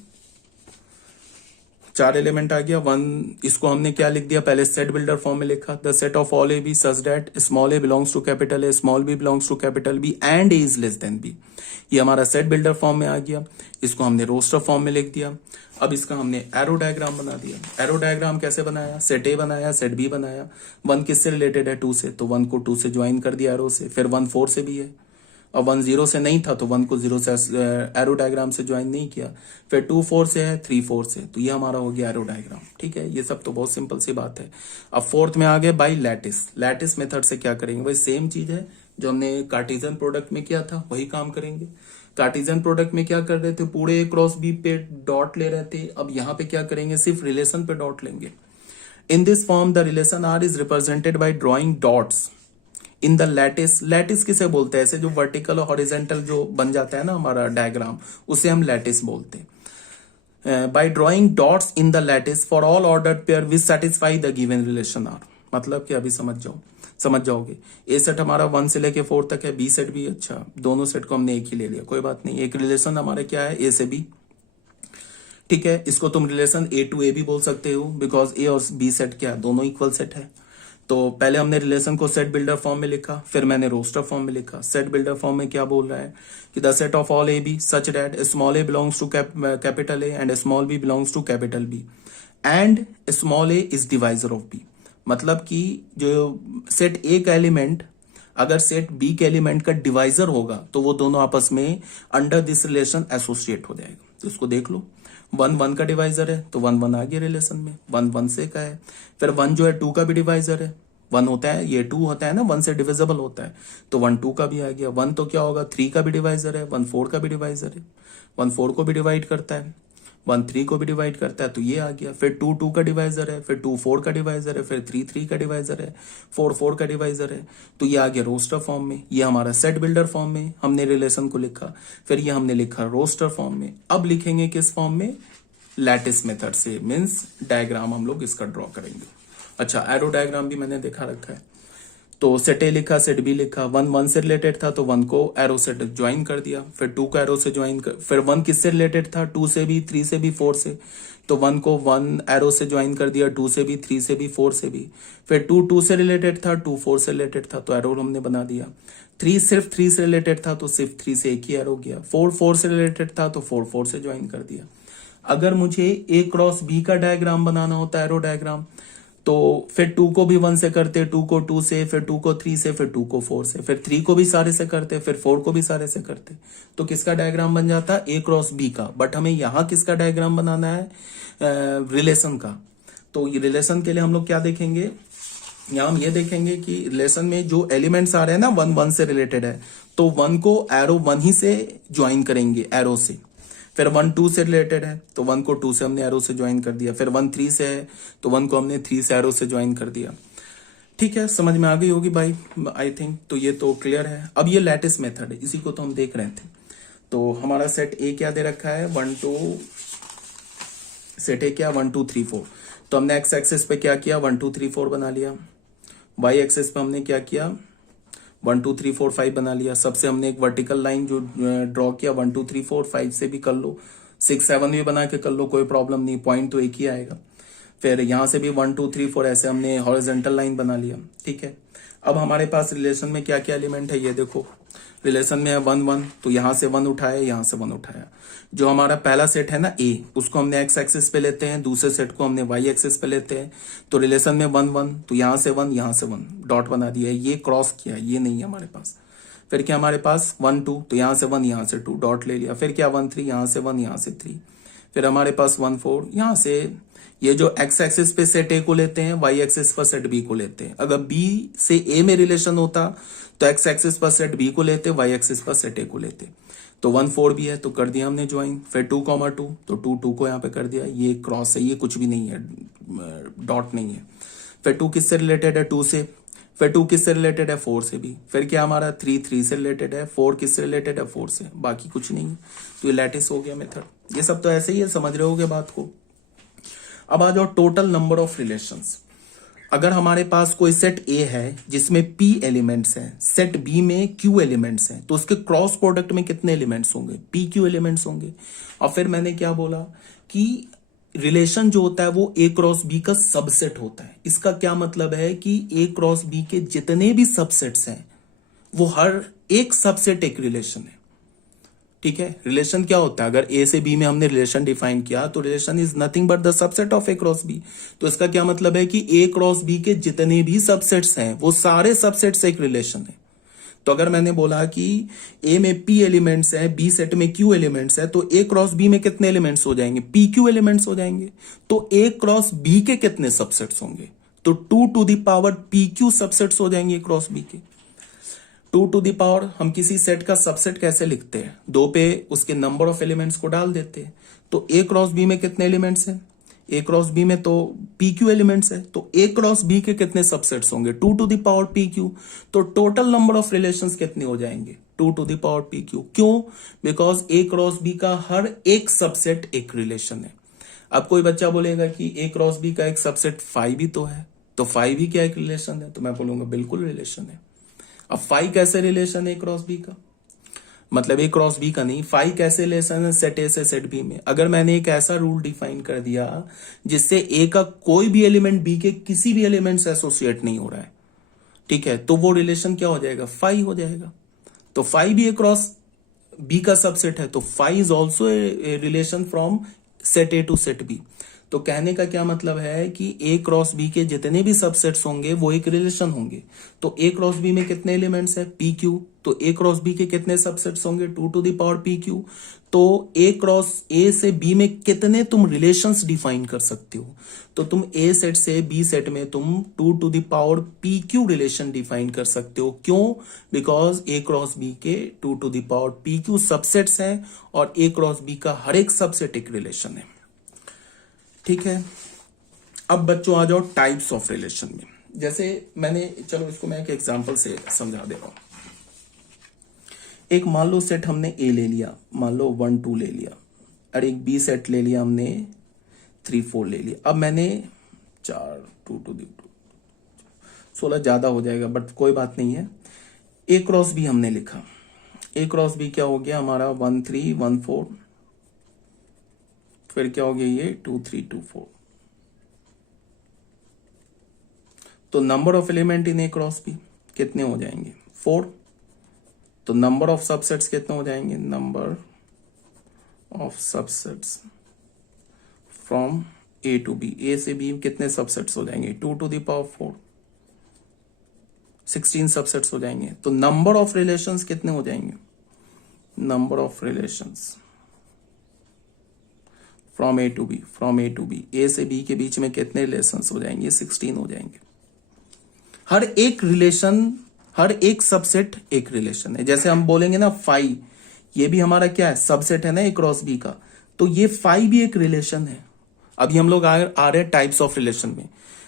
4 एलिमेंट आ गया। 1 इसको हमने क्या लिख दिया? पहले सेट बिल्डर फॉर्म में लिखा, the set of all A B such that small A belongs to capital A, small B belongs to capital B and A is less than B. ये हमारा सेट बिल्डर फॉर्म में आ गया। इसको हमने roster form में लिख दिया। अब इसका हमने एरो डायग्राम बना दिया। एरो डायग्राम कैसे बनाया? सेट ए बनाया, सेट बी बनाया। 1 किससे रिलेटेड है? 2 से, तो 1 को 2 से ज्वाइन कर दिया एरो से। फिर 1 4 से भी है, और 1 0 से नहीं था, तो 1 को 0 से एरो डायग्राम से ज्वाइन नहीं किया। फिर 2 4 से है, 3 4 से, तो ये हमारा हो गया एरो डायग्राम। ठीक है, ये सब तो बहुत सिंपल सी बात है। अब फोर्थ में आ गए बाई लैटिस। लैटिस मेथड से क्या करेंगे? वही सेम चीज है जो हमने कार्टेशियन प्रोडक्ट में किया था, वही काम करेंगे। कार्टेशियन प्रोडक्ट में क्या कर रहे थे? पूरे ए क्रॉस बी पे डॉट ले रहे थे। अब यहाँ पे क्या करेंगे? सिर्फ रिलेशन पे डॉट लेंगे। In this form the relation R is represented by drawing dots in the lattice. Lattice किसे बोलते हैं? ऐसे जो वर्टिकल और हॉरिजेंटल जो बन जाता है ना हमारा डायग्राम, उसे हम लैटिस बोलते हैं। By drawing dots in the lattice for all ordered pair which satisfy the given relation R. मतलब कि अभी समझ जाओगे। ए सेट हमारा 1 से लेके 4 तक है, बी सेट भी, अच्छा दोनों सेट को हमने एक ही ले लिया, कोई बात नहीं। एक रिलेशन हमारा क्या है? ए से बी। ठीक है, इसको तुम रिलेशन ए टू ए भी बोल सकते हो, बिकॉज ए और बी सेट क्या है? दोनों इक्वल सेट है। तो पहले हमने रिलेशन को सेट बिल्डर फॉर्म में लिखा, फिर मैंने रोस्टर फॉर्म में लिखा। सेट बिल्डर फॉर्म में क्या बोल रहा है कि the set of all A B such that small A belongs to capital A and small B belongs to capital B and small A is divisor of B. मतलब कि जो set A का एलिमेंट अगर set B के element का divisor होगा, तो वो दोनों आपस में अंडर दिस रिलेशन एसोसिएट हो जाएगा। तो इसको देख लो, 1 1 का डिवाइजर है, तो 1 1 आ गया रिलेशन में। 1 1 से का है। फिर 1 जो है 2 का भी डिवाइजर है। 1 होता है, ये 2 होता है ना, 1 से डिविजिबल होता है, तो 1 2 का भी आ गया। 1 तो क्या होगा? 3 का भी डिवाइजर है। 1 4 का भी डिवाइजर है। 1 4 को भी डिवाइड करता है, 1 3 को भी डिवाइड करता है, तो ये आ गया। फिर 2 2 का डिवाइजर है, फिर 2 4 का डिवाइजर है, फिर 3 3 का डिवाइजर है, 4 4 का डिवाइजर है, तो ये आ गया रोस्टर फॉर्म में। ये हमारा सेट बिल्डर फॉर्म में हमने रिलेशन को लिखा। फिर ये हमने लिखा रोस्टर फॉर्म में। अब लिखेंगे किस फॉर्म में? लैटिस मेथड से, मीन्स डायग्राम हम लोग इसका ड्रॉ करेंगे। अच्छा, एरो डायग्राम भी मैंने देखा रखा है। तो सेट ए लिखा, सेट बी लिखा। 1 1 से रिलेटेड था, तो 1 को एरो से ज्वाइन कर दिया। फिर 2 को एरो से ज्वाइन कर, फिर 1 किससे रिलेटेड था? 2 से भी, 3 से भी, 4 से, तो 1 को 1 एरो से ज्वाइन कर दिया। 2 से भी, 3 से भी, 4 से भी। फिर 2 2 से रिलेटेड था, 2 4 से रिलेटेड था, तो एरो हमने बना दिया। 3 सिर्फ 3 से रिलेटेड था, तो सिर्फ 3 से एक ही एरो गया। 4 4 से रिलेटेड था, तो 4 4 से ज्वाइन कर दिया। अगर मुझे ए क्रॉस बी का डायग्राम बनाना होता है, एरो डायग्राम, तो फिर 2 को भी 1 से करते, 2 को 2 से, फिर 2 को 3 से, फिर 2 को 4 से, फिर 3 को भी सारे से करते, फिर 4 को भी सारे से करते। तो किसका डायग्राम बन जाता? ए क्रॉस बी का। बट हमें यहां किसका डायग्राम बनाना है? रिलेशन का। तो ये रिलेशन के लिए हम लोग क्या देखेंगे? यहाँ हम ये देखेंगे कि रिलेशन में जो एलिमेंट्स आ रहे हैं ना, 1 1 से रिलेटेड है, तो 1 को एरो 1 ही से ज्वाइन करेंगे, एरो से। फिर 1 2 से रिलेटेड है, तो 1 को 2 से हमने एरो से ज्वाइन कर दिया। फिर 1 3 से है, तो 1 को हमने 3 से एरो से ज्वाइन कर दिया। ठीक है, समझ में आ गई होगी भाई, आई थिंक। तो ये तो क्लियर है। अब ये लैटिस मेथड है, इसी को तो हम देख रहे थे। तो हमारा सेट ए क्या दे रखा है? 1 2, सेट ए क्या? 1 2 3 4। तो हमने एक्स एक्सेस पे क्या किया? 1 2 3 4 बना लिया। वाई एक्सेस पे हमने क्या किया? 1 2 3 4 5 बना लिया। सबसे हमने एक वर्टिकल लाइन जो ड्रॉ किया, 1 2 3 4 5 से भी कर लो, 6 7 भी बना के कर लो, कोई प्रॉब्लम नहीं, पॉइंट तो एक ही आएगा। फिर यहां से भी 1 2 3 4 ऐसे हमने हॉरिजॉन्टल लाइन बना लिया। ठीक है, अब हमारे पास रिलेशन में क्या क्या एलिमेंट है ये देखो। रिलेशन में है 1 1, तो यहां से 1 उठाया, यहां से 1 उठाया। जो हमारा पहला सेट है ना ए, उसको हमने एक्स एक्सिस पे लेते हैं, दूसरे सेट को हमने वाई एक्सिस पे लेते हैं। तो रिलेशन में 1 1, तो यहां से 1, यहां से 1, डॉट बना दिया, ये क्रॉस किया, ये नहीं है हमारे पास। फिर क्या हमारे पास 1 2, तो यहां से 1, यहां से 2, डॉट ले लिया। फिर क्या 1 3, यहां से 1, यहां से 3। फिर हमारे पास 1 4, यहां से ये जो एक्स एक्सिस पे सेट ए को लेते हैं, वाई एक्सिस पर सेट बी को लेते हैं। अगर बी से ए में रिलेशन होता तो एक्स एक्सिस पर सेट बी को लेते, वाई एक्सिस पर सेट ए को लेते। तो 1 4 भी है, तो कर दिया हमने ज्वाइन। फिर 2 2, तो 2 2 को यहाँ पे कर दिया, ये क्रॉस है, ये कुछ भी नहीं है, डॉट नहीं है। फिर 2 किससे रिलेटेड है? 2 से। फिर 2 किससे रिलेटेड है? 4 से भी। फिर क्या हमारा 3 3 से रिलेटेड है, 4 किससे रिलेटेड है? 4 से, बाकी कुछ नहीं है। तो ये लैटिस हो गया मेथड। ये सब तो ऐसे ही है, समझ रहे होगे बात को। अब आ जाओ टोटल नंबर ऑफ रिलेशंस। अगर हमारे पास कोई सेट ए है जिसमें p एलिमेंट्स हैं, सेट बी में q एलिमेंट्स हैं, तो उसके क्रॉस प्रोडक्ट में कितने एलिमेंट्स होंगे? p q एलिमेंट्स होंगे। और फिर मैंने क्या बोला कि रिलेशन जो होता है वो a क्रॉस b का सबसेट होता है। इसका क्या मतलब है कि a क्रॉस b के जितने भी सबसेट्स हैं वो हर एक सबसेट एक रिलेशन है। ठीक है, रिलेशन क्या होता है? अगर ए से बी में हमने रिलेशन डिफाइन किया तो relation is nothing but the subset of A cross B. तो इसका क्या मतलब है कि ए क्रॉस बी के जितने भी सबसेट्स हैं वो सारे सबसेट्स एक रिलेशन है। तो अगर मैंने बोला कि ए में पी एलिमेंट्स है, बी सेट में क्यू एलिमेंट्स है, तो ए क्रॉस बी में कितने एलिमेंट्स हो जाएंगे? पी क्यू एलिमेंट्स हो जाएंगे। तो ए क्रॉस बी के कितने सबसेट्स होंगे? तो 2 to the power P Q subsets हो जाएंगे क्रॉस बी के। 2 टू द पावर, हम किसी सेट का सबसेट कैसे लिखते हैं? 2 पे उसके नंबर ऑफ एलिमेंट्स को डाल देते हैं। तो ए क्रॉस बी में कितने एलिमेंट्स हैं? ए क्रॉस बी में तो पी क्यू एलिमेंट्स है, तो ए क्रॉस बी के कितने सबसेट्स होंगे? 2 to the power P Q. तो टोटल नंबर ऑफ रिलेशंस कितने हो जाएंगे? 2 to the power P Q. क्यों? बिकॉज ए क्रॉस बी का हर एक सबसेट एक रिलेशन है। अब कोई बच्चा बोलेगा कि ए क्रॉस बी का एक सबसेट 5 भी तो है, तो 5 भी क्या एक रिलेशन है? तो मैं बोलूंगा बिल्कुल रिलेशन है। अब 5 कैसे रिलेशन है क्रॉस बी का? मतलब ए क्रॉस बी का नहीं, 5 कैसे रिलेशन है सेट ए से सेट बी में? अगर मैंने एक ऐसा रूल डिफाइन कर दिया जिससे ए का कोई भी एलिमेंट बी के किसी भी एलिमेंट से एसोसिएट नहीं हो रहा है, ठीक है, तो वो रिलेशन क्या हो जाएगा? 5 हो जाएगा। तो 5 भी ए क्रॉस बी का सबसेट है, तो 5 is also a relation from set A to set B. तो कहने का क्या मतलब है कि ए क्रॉस बी के जितने भी सबसेट्स होंगे वो एक रिलेशन होंगे। तो ए क्रॉस बी में कितने एलिमेंट्स है? P Q. तो ए क्रॉस बी के कितने सबसेट्स होंगे? 2 to the power P Q. तो ए क्रॉस ए से बी में कितने तुम रिलेशंस डिफाइन कर सकते हो? तो तुम ए सेट से बी सेट में तुम 2 to the power P Q relation define कर सकते हो। क्यों? बिकॉज ए क्रॉस बी के 2 to the power P Q subsets हैं और ए क्रॉस बी का हर एक सबसेट एक रिलेशन है। ठीक है, अब बच्चों आ जाओ टाइप्स ऑफ रिलेशन में। जैसे मैंने, चलो इसको मैं एक एग्जांपल से समझा दे रहा हूं। एक मान लो सेट हमने ए ले लिया, मान लो 1 2 ले लिया, और एक बी सेट ले लिया हमने 3 4 ले लिया। अब मैंने 4 2 टू 16 ज्यादा हो जाएगा बट कोई बात नहीं है। ए क्रॉस बी हमने लिखा। ए क्रॉस बी क्या हो गया हमारा? 1 3 1 4। फिर क्या हो गया ये? 2 3 2 4। तो number of element in A cross B कितने हो जाएंगे? 4। तो नंबर ऑफ सबसेट्स कितने हो जाएंगे? Number of subsets from A to B, A से बी कितने सबसेट्स हो जाएंगे 2 to the power 4, 16 सबसेट्स हो जाएंगे। तो नंबर ऑफ रिलेशंस कितने हो जाएंगे, number of relations from A to B, A से बी के बीच में कितने रिलेशंस हो जाएंगे 16 हो जाएंगे। हर एक रिलेशन, हर एक सबसेट एक रिलेशन है। जैसे हम बोलेंगे ना फाई, ये भी हमारा क्या है, सबसेट है ना ए क्रॉस बी का, तो ये फाई भी एक रिलेशन है। अभी हम लोग आ रहे हैं टाइप्स ऑफ रिलेशन में।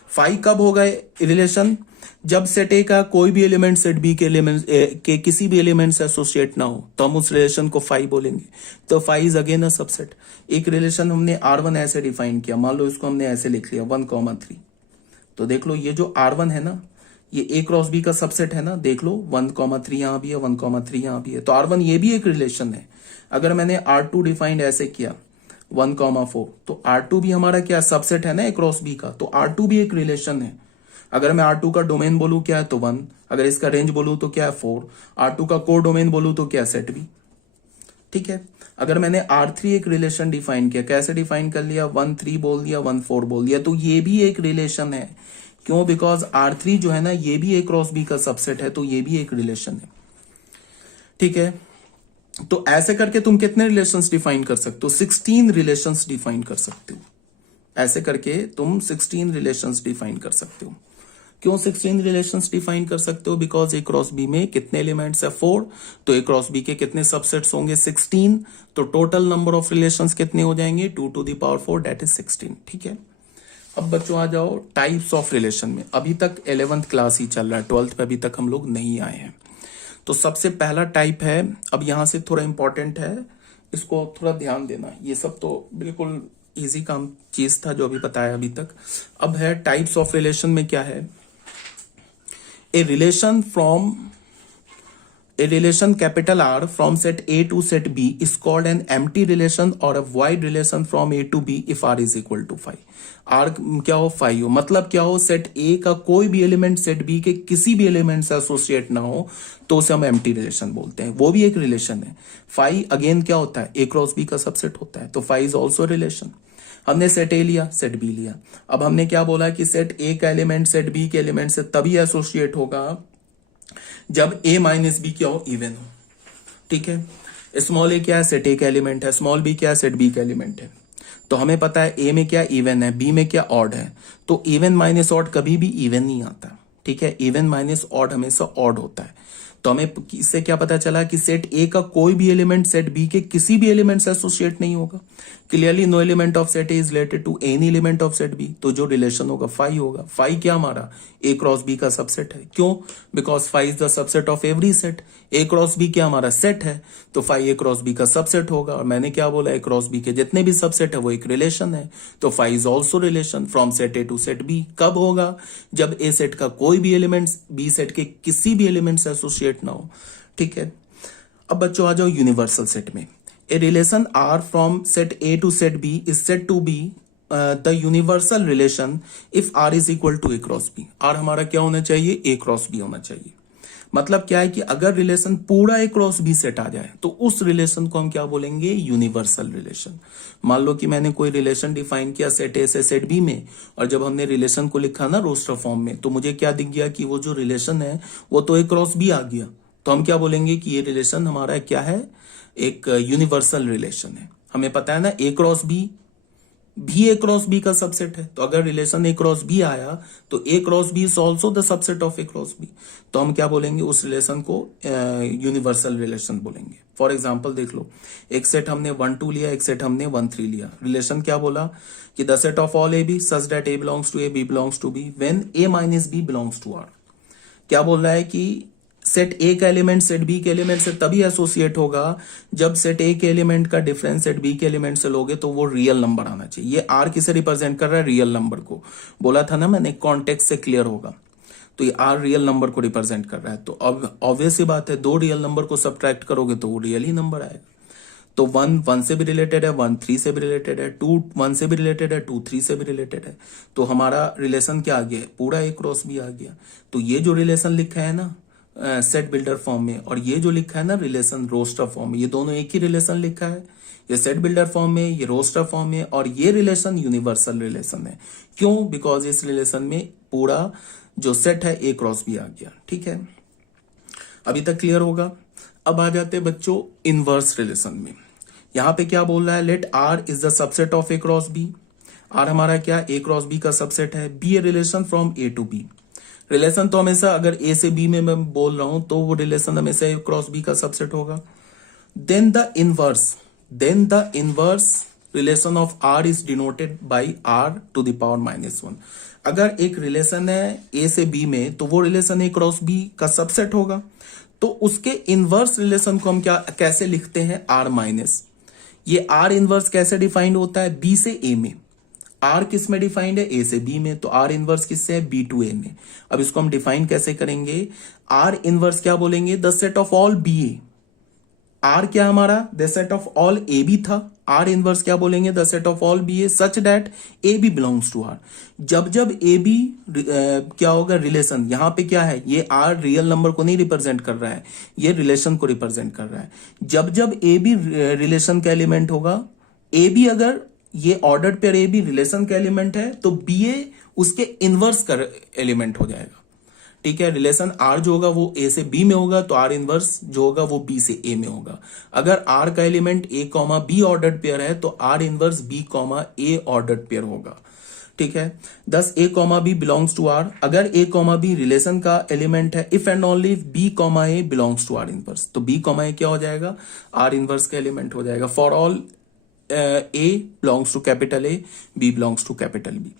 फाई कब होगा रिलेशन, जब सेट ए का कोई भी एलिमेंट सेट बी के एलिमेंट के किसी भी एलिमेंट से एसोसिएट ना हो, तो हम उस रिलेशन को फाई बोलेंगे। तो phi is again a subset. एक रिलेशन हमने R1 ऐसे डिफाइन किया, मान लो इसको हमने ऐसे लिख लिया 1,3। तो देख लो ये जो R1 है ना, ये ए क्रॉस बी का सबसेट है ना, देख लो 1,3 यहां भी है, 1,3 यहां भी है, तो R1 ये भी एक रिलेशन है। अगर मैंने R2 डिफाइंड ऐसे किया 1,4, तो R2 भी हमारा क्या सबसेट है ना ए क्रॉस बी का, तो R2 भी एक रिलेशन है। अगर मैं R2 का डोमेन बोलूं क्या है तो 1, अगर इसका रेंज बोलूं तो क्या है 4, R2 का कोर डोमेन बोलूं तो क्या सेट बी। ठीक है, अगर मैंने R3 एक रिलेशन डिफाइन किया, कैसे डिफाइन कर लिया, 1,3 बोल दिया, 1,4 बोल दिया, तो ये भी एक रिलेशन है। क्यों, बिकॉज R3 जो है ना ये भी ए क्रॉस बी का सबसेट है, तो ये भी एक रिलेशन है। ठीक है, तो ऐसे करके तुम कितने रिलेशंस डिफाइन कर सकते हो, 16 रिलेशंस डिफाइन कर सकते हो। ऐसे करके तुम 16 रिलेशंस डिफाइन कर सकते हो। क्यों 16 रिलेशंस डिफाइन कर सकते हो, बिकॉज ए क्रॉस बी में कितने एलिमेंट्स है 4, तो ए क्रॉस बी के कितने सबसेट्स होंगे 16, तो टोटल नंबर ऑफ रिलेशंस कितने हो जाएंगे 2 to the power 4, that is 16। ठीक है, अब बच्चों आ जाओ टाइप्स ऑफ रिलेशन में। अभी तक 11th क्लास ही चल रहा है, 12th पे अभी तक हम लोग नहीं आए हैं। तो सबसे पहला टाइप है, अब यहां से थोड़ा इंपॉर्टेंट है, इसको थोड़ा ध्यान देना। ये सब तो बिल्कुल इजी काम चीज था जो अभी बताया अभी तक। अब है टाइप्स ऑफ रिलेशन में क्या है, a relation capital R from set A to set B is called an empty relation or a void relation from A to B if R is equal to 5। R क्या हो 5 हो, मतलब क्या हो, set A का कोई भी element set B के किसी भी एलिमेंट से एसोसिएट ना हो, तो उसे हम एम्प्टी रिलेशन बोलते हैं, वो भी एक रिलेशन है। 5 अगेन क्या होता है, A क्रॉस B का सबसेट होता है, तो 5 इज ऑल्सो रिलेशन। हमने सेट ए लिया, सेट बी लिया, अब हमने क्या बोला कि सेट ए का एलिमेंट सेट बी के एलिमेंट से तभी एसोसिएट होगा जब ए माइनस बी क्या हो, इवन हो। ठीक है, स्मॉल ए क्या है, सेट ए का एलिमेंट है, स्मॉल बी क्या है, सेट बी का एलिमेंट है। तो हमें पता है ए में क्या इवन है, बी में क्या ऑड है, तो इवन माइनस ऑड कभी भी इवन नहीं आता। ठीक है, इवन माइनस ऑड हमेशा ऑड होता है। तो हमें इससे क्या पता चला कि सेट ए का कोई भी एलिमेंट सेट बी के किसी भी एलिमेंट से एसोसिएट नहीं होगा। Clearly no element of set A is related to any element of set B, तो जो रिलेशन होगा 5 होगा। 5 क्या हमारा ए क्रॉस बी का सबसेट है। क्यों, because 5 is the subset of every set. A cross B क्या हमारा सेट है, तो 5 ए क्रॉस बी का सबसेट होगा। और मैंने क्या बोला, ए क्रॉस बी के जितने भी सबसेट है वो एक रिलेशन है, तो 5 is also relation from set A to set B. कब होगा, जब ए सेट का कोई भी एलिमेंट बी सेट के किसी भी एलिमेंट से एसोसिएट ना हो। ठीक है, अब बच्चों आ जाओ यूनिवर्सल सेट में। A relation R from set A to set B is said to be the universal relation if R is equal to A cross B। R हमारा क्या होना चाहिए, A cross B होना चाहिए। मतलब क्या है कि अगर रिलेशन पूरा A cross B सेट आ जाए तो उस रिलेशन को हम क्या बोलेंगे, यूनिवर्सल रिलेशन। मान लो कि मैंने कोई रिलेशन डिफाइन किया सेट A से सेट B में, और जब हमने रिलेशन को लिखा ना रोस्टर फॉर्म में, तो मुझे क्या दिख गया कि वो जो रिलेशन है वो तो A cross B आ गया, तो हम क्या बोलेंगे कि ये रिलेशन हमारा क्या है, एक यूनिवर्सल रिलेशन है। हमें पता है ना ए क्रॉस बी भी ए क्रॉस बी का सबसेट है, तो अगर रिलेशन ए क्रॉस बी आया तो A cross B is also the subset of A cross B, तो हम क्या बोलेंगे, उस रिलेशन को यूनिवर्सल रिलेशन बोलेंगे। फॉर एग्जाम्पल देख लो, एक सेट हमने 1 2 लिया, एक सेट हमने 1 3 लिया। रिलेशन क्या बोला कि the set of all A B such that A belongs to A, B belongs to B, when A minus B belongs to R. क्या बोल रहा है कि सेट ए का एलिमेंट सेट बी के एलिमेंट से तभी एसोसिएट होगा जब सेट ए के एलिमेंट का डिफरेंस सेट बी के एलिमेंट से लोगे तो वो रियल नंबर आना चाहिए। ये आर किसे रिप्रेजेंट कर रहा है, रियल नंबर को। बोला था ना मैंने, कॉन्टेक्स्ट से क्लियर होगा, तो ये आर रियल नंबर को रिप्रेजेंट कर रहा है। तो अब ऑब्वियस सी बात है, 2 रियल नंबर को सब्ट्रैक्ट करोगे तो वो रियल ही नंबर आएगा। तो 1 1 से भी रिलेटेड है, 1 3 से भी रिलेटेड है, 2 1 से भी रिलेटेड है, 2 3 से भी रिलेटेड है। तो हमारा रिलेशन क्या आ गया, पूरा ए क्रॉस बी आ गया। तो ये जो रिलेशन लिखा है ना, सेट बिल्डर फॉर्म में, और ये जो लिखा है ना रिलेशन रोस्टर फॉर्म में, ये दोनों एक ही रिलेशन लिखा है। ये सेट बिल्डर फॉर्म में, ये रोस्टर फॉर्म में, और ये रिलेशन यूनिवर्सल रिलेशन है। क्यों? बिकॉज इस रिलेशन में पूरा जो सेट है ए क्रॉस बी आ गया। ठीक है, अभी तक क्लियर होगा। अब आ जाते हैं बच्चों इनवर्स रिलेशन में। यहां पे क्या बोल रहा है, let R is the subset of A cross B. R हमारा क्या, ए क्रॉस बी का सबसेट है। Be a relation from A to B. Relation तो हमेशा अगर ए से बी में मैं बोल रहा हूं तो वो रिलेशन हमेशा ए क्रॉस बी का सबसेट होगा। Then the inverse relation of R is denoted by R to the power -1। अगर एक रिलेशन है ए से बी में तो वो रिलेशन ए क्रॉस बी का सबसेट होगा। तो उसके इनवर्स रिलेशन को हम कैसे लिखते हैं, आर माइनस। ये आर इनवर्स कैसे डिफाइंड होता है, बी से ए में। आर किस में डिफाइंड है, ए से बी में, तो आर इनवर्स किससे है, बी टू ए में। अब इसको हम डिफाइन कैसे करेंगे, आर इनवर्स क्या बोलेंगे, the set of all B A. R क्या हमारा, the set of all A B था। आर इनवर्स क्या बोलेंगे, the set of all B A such that A B belongs to R. जब ए बी क्या होगा, रिलेशन, यहां पे क्या है, ये आर रियल नंबर को नहीं रिप्रेजेंट कर रहा है, ये रिलेशन को रिप्रेजेंट कर रहा है। जब ए बी रिलेशन का एलिमेंट होगा, ए बी अगर ये ऑर्डर्ड पेयर ए बी रिलेशन का एलिमेंट है तो बी ए उसके इनवर्स का एलिमेंट हो जाएगा। ठीक है, रिलेशन आर जो होगा वो ए से बी में होगा तो आर इनवर्स जो होगा वो बी से ए में होगा। अगर आर का element A comma B ordered pair है तो R inverse B comma A ordered pair होगा। ठीक है, thus A comma B belongs to R. अगर ए कॉमा बी रिलेशन का एलिमेंट है, if and only B comma A belongs to R inverse, तो B comma A क्या हो जाएगा, आर इनवर्स का एलिमेंट हो जाएगा। For all A belongs to capital A, B belongs to capital B.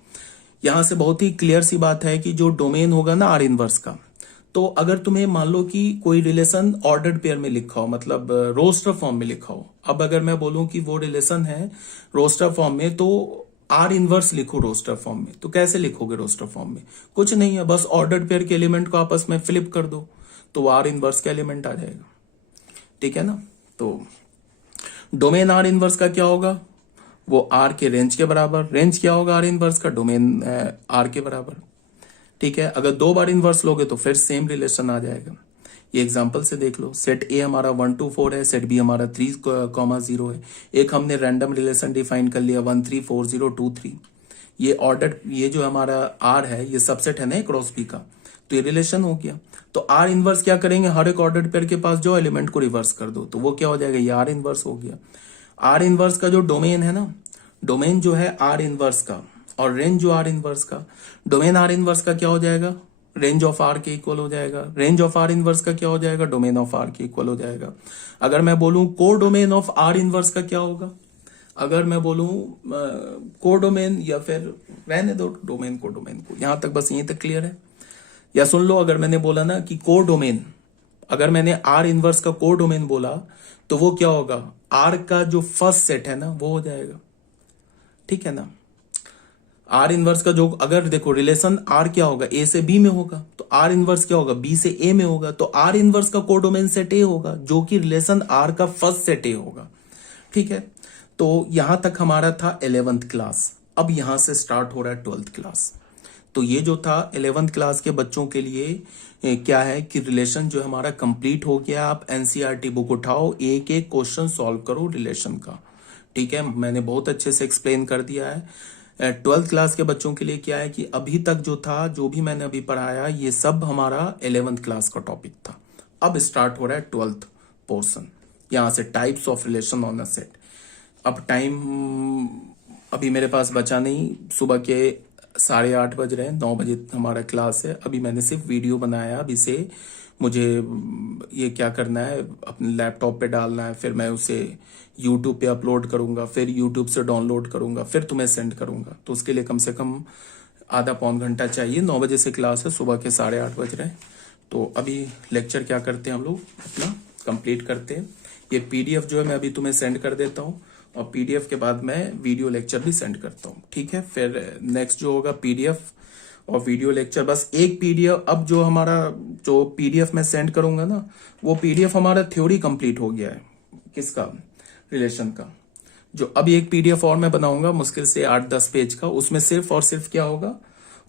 यहां से बहुत ही क्लियर सी बात है कि जो डोमेन होगा ना आर इनवर्स का, तो अगर तुम्हें मान लो कि कोई रिलेशन ऑर्डर्ड पेयर में लिखा हो, मतलब रोस्टर फॉर्म में लिखा हो। अब अगर मैं बोलूं कि वो रिलेशन है रोस्टर फॉर्म में, तो आर इनवर्स लिखो रोस्टर फॉर्म में, तो कैसे लिखोगे रोस्टर फॉर्म में, कुछ नहीं है, बस ऑर्डर्ड पेयर के एलिमेंट को आपस में फ्लिप कर दो तो आर इनवर्स का एलिमेंट आ जाएगा। ठीक है ना, तो डोमेन आर इनवर्स का क्या होगा, वो आर के रेंज के बराबर। रेंज क्या होगा आर इनवर्स का, डोमेन आर के बराबर। ठीक है, अगर दो बार इनवर्स लोगे तो फिर सेम रिलेशन आ जाएगा। ये एग्जांपल से देख लो, सेट ए हमारा 1 2 4 है, सेट बी हमारा 3, 0 है। एक हमने रैंडम रिलेशन डिफाइन कर लिया 1 3 4 0 2 3। ये ऑर्डर, ये जो हमारा आर है ये सबसेट है ना क्रॉस बी का, तो ये रिलेशन हो गया। तो आर इनवर्स क्या करेंगे, हर एक ऑर्डर्ड पेयर के पास जो एलिमेंट को रिवर्स कर दो तो वो क्या हो जाएगा, ये आर इनवर्स हो गया। आर इनवर्स का जो डोमेन है ना, डोमेन जो है आर इनवर्स का और रेंज जो आर इनवर्स का, डोमेन आर इनवर्स का क्या हो जाएगा, रेंज ऑफ आर के इक्वल हो जाएगा। रेंज ऑफ आर इनवर्स का क्या हो जाएगा, डोमेन ऑफ आर के इक्वल हो जाएगा। अगर मैं बोलूं को डोमेन ऑफ आर इनवर्स का क्या होगा, अगर मैं बोलूं को डोमेन, या फिर रहने दो डोमेन को, डोमेन को यहां तक, बस यहीं तक क्लियर है। या सुन लो, अगर मैंने बोला ना कि को डोमेन, अगर मैंने आर इनवर्स का को डोमेन बोला तो वो क्या होगा, आर का जो फर्स्ट सेट है ना वो हो जाएगा। ठीक है ना, आर इनवर्स का जो, अगर देखो रिलेशन आर क्या होगा, ए से बी में होगा, तो आर इनवर्स क्या होगा, बी से ए में होगा, तो आर इनवर्स का कोडोमेन सेट ए होगा जो कि रिलेशन आर का फर्स्ट सेट ए होगा। ठीक है, तो यहां तक हमारा था 11th क्लास। अब यहां से स्टार्ट हो रहा है 12th क्लास। तो ये जो था 11th क्लास के बच्चों के लिए क्या है कि रिलेशन जो हमारा कंप्लीट हो गया। आप एनसीईआरटी बुक उठाओ, एक एक क्वेश्चन सॉल्व करो रिलेशन का। ठीक है, मैंने बहुत अच्छे से एक्सप्लेन कर दिया है। 12th क्लास के बच्चों के लिए क्या है कि अभी तक जो था, जो भी मैंने अभी पढ़ाया, ये सब हमारा 11th क्लास का टॉपिक था। अब स्टार्ट हो रहा है 12th पोर्सन, यहां से types of relation on a set. अब टाइम अभी मेरे पास बचा नहीं, सुबह के 8:30 बज रहे हैं, 9 बजे हमारा क्लास है। अभी मैंने सिर्फ वीडियो बनाया, अभी से मुझे ये क्या करना है, अपने लैपटॉप पे डालना है, फिर मैं उसे यूट्यूब पे अपलोड करूंगा, फिर यूट्यूब से डाउनलोड करूंगा, फिर तुम्हें सेंड करूंगा। तो उसके लिए कम से कम आधा पौन घंटा चाहिए। 9 बजे से क्लास है, सुबह के 8:30 बज रहे हैं। तो अभी लेक्चर क्या करते हैं, हम लोग अपना कंप्लीट करते हैं। ये पीडीएफ जो है मैं अभी तुम्हें सेंड कर देता हूँ, और पीडीएफ के बाद मैं वीडियो लेक्चर भी सेंड करता हूँ। ठीक है, फिर नेक्स्ट जो होगा पीडीएफ और वीडियो लेक्चर, बस एक पीडीएफ। अब जो हमारा जो पीडीएफ मैं सेंड करूंगा ना, वो पीडीएफ हमारा थ्योरी कंप्लीट हो गया है। किसका, रिलेशन का। जो अब एक पीडीएफ और मैं बनाऊंगा मुश्किल से 8-10 पेज का, उसमें सिर्फ और सिर्फ क्या होगा,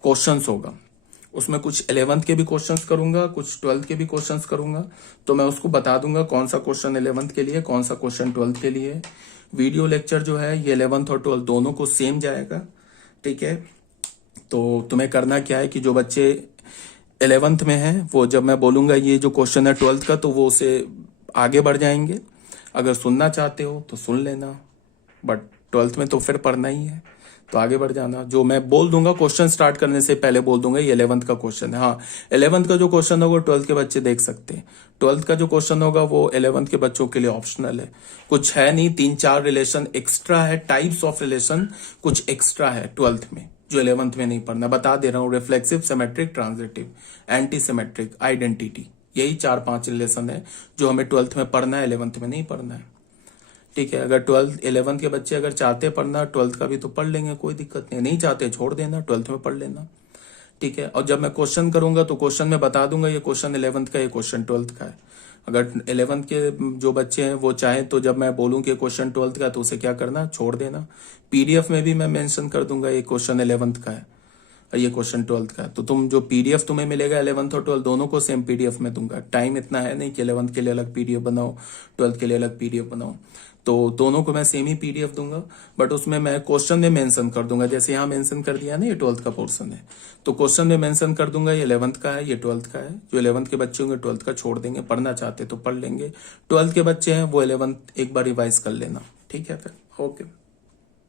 क्वेश्चंस होगा। उसमें कुछ 11th के भी क्वेश्चंस करूंगा, कुछ 12th के भी क्वेश्चंस करूंगा। तो मैं उसको बता दूंगा कौन सा क्वेश्चन 11th के लिए, कौन सा क्वेश्चन 12th के लिए। वीडियो लेक्चर जो है ये 11th और 12th दोनों को सेम जाएगा, ठीक है। तो तुम्हें करना क्या है कि जो बच्चे 11th में है वो जब मैं बोलूंगा ये जो क्वेश्चन है 12th का, तो वो उसे आगे बढ़ जाएंगे। अगर सुनना चाहते हो तो सुन लेना, बट 12th में तो फिर पढ़ना ही है, तो आगे बढ़ जाना। जो मैं बोल दूंगा क्वेश्चन स्टार्ट करने से पहले बोल दूंगा ये 11th का क्वेश्चन है। हाँ, 11th का जो क्वेश्चन होगा 12th के बच्चे देख सकते हैं। 12th का जो क्वेश्चन होगा वो 11th के बच्चों के लिए ऑप्शनल है, कुछ है नहीं। 3-4 रिलेशन एक्स्ट्रा है, टाइप्स ऑफ रिलेशन कुछ एक्स्ट्रा है 12th में, जो 11th में नहीं पढ़ना। बता दे रहा हूँ, reflexive, symmetric, transitive, anti symmetric, identity, यही 4-5 रिलेशन है जो हमें 12th में पढ़ना है, 11th में नहीं पढ़ना है, ठीक है। अगर 11th के बच्चे अगर चाहते पढ़ना 12th का भी तो पढ़ लेंगे, कोई दिक्कत नहीं चाहते छोड़ देना, 12th में पढ़ लेना, ठीक है। और जब मैं क्वेश्चन करूंगा तो क्वेश्चन में बता दूंगा ये क्वेश्चन 11th का, ये क्वेश्चन 12th का है। अगर 11th के जो बच्चे हैं वो चाहें तो जब मैं बोलूं कि क्वेश्चन 12th का, तो उसे क्या करना, छोड़ देना। पीडीएफ में भी मैं मेंशन कर दूंगा ये क्वेश्चन 11th का है और ये क्वेश्चन 12th का है। तो तुम जो पीडीएफ तुम्हें मिलेगा 11th और 12th दोनों को सेम पीडीएफ में दूंगा। टाइम इतना है नहीं कि 11th के लिए अलग पीडीएफ बनाओ, 12th के लिए अलग पीडीएफ बनाओ, तो दोनों को मैं सेम ही पीडीएफ दूंगा। बट उसमें मैं क्वेश्चन में मेंशन कर दूंगा, जैसे यहाँ मेंशन कर दिया ना ये 12th का पोर्शन है, तो क्वेश्चन में मेंशन कर दूंगा ये 11th का है, ये 12th का है। जो 11th के बच्चे होंगे 12th का छोड़ देंगे, पढ़ना चाहते तो पढ़ लेंगे। 12th के बच्चे हैं वो 11th एक बार रिवाइज कर लेना, ठीक है। फिर ओके।